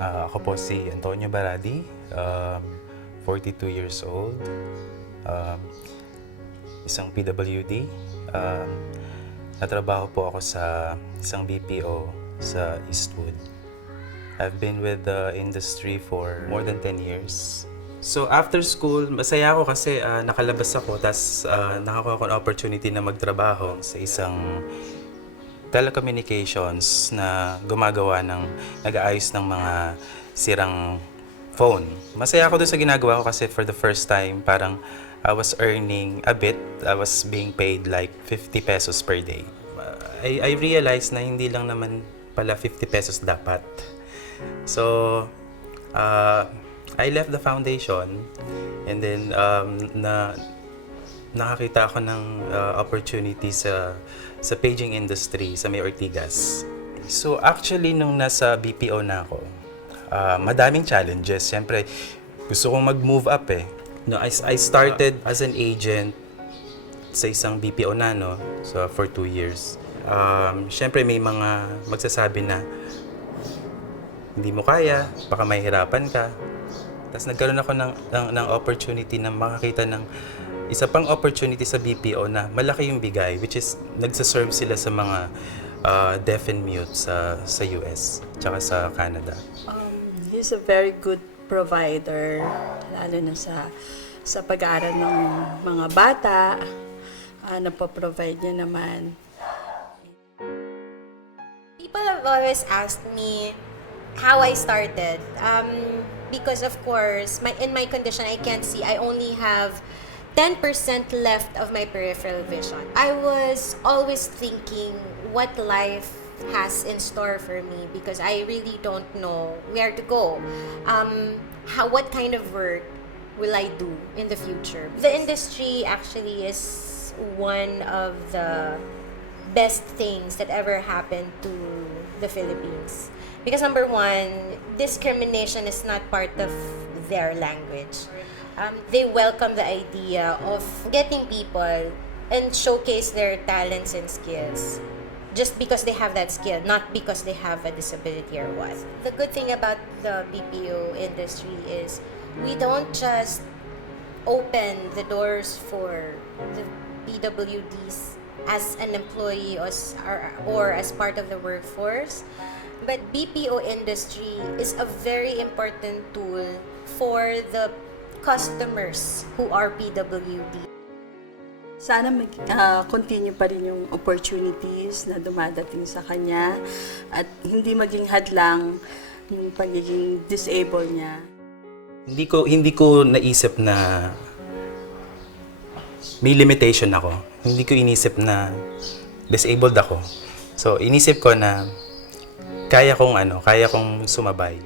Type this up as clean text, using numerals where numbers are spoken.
Ako po si Antonio Baradi, 42 years old, um, isang PWD. Um, Natrabaho po ako sa isang BPO sa Eastwood. I've been with the industry for more than 10 years. So after school, masaya ako kasi nakalabas ako, tapos nakakuha ko ng opportunity na magtrabaho sa isang telecommunications na nag-aayos ng mga sirang phone. Masaya ako doon sa ginagawa ko kasi for the first time, parang I was earning a bit. I was being paid like 50 pesos per day. I realized na hindi lang naman pala 50 pesos dapat. So, I left the foundation and then nakakita ako ng opportunity sa paging industry sa May Ortigas. So actually, nung nasa BPO na ako, madaming challenges. Siyempre, gusto kong mag-move up eh. No, I started as an agent sa isang BPO na, no? So, for 2 years. Siyempre, may mga magsasabi na hindi mo kaya, baka mahihirapan ka. Tapos nagkaroon ako ng opportunity na makakita ng isa pang opportunity sa BPO na malaki yung bigay, which is nagsaserve sila sa mga deaf and mute sa US tsaka sa Canada. He's a very good provider, lalo na sa pag-aaral ng mga bata. Napoprovide niya naman. People have always asked me how I started. Because of course, in my condition, I can't see. I only have 10% left of my peripheral vision. I was always thinking what life has in store for me because I really don't know where to go. What kind of work will I do in the future? The industry actually is one of the best things that ever happened to the Philippines. Because number one, discrimination is not part of their language. They welcome the idea of getting people and showcase their talents and skills just because they have that skill, not because they have a disability or what. The good thing about the BPO industry is we don't just open the doors for the PWDs as an employee or as part of the workforce, but BPO industry is a very important tool for the customers who are PWD. Sana continue pa rin yung opportunities na dumadating sa kanya at hindi maging hadlang yung pagiging disabled niya. Hindi ko naisip na may limitation ako. Hindi ko inisip na disabled ako. So inisip ko na kaya kong sumabay.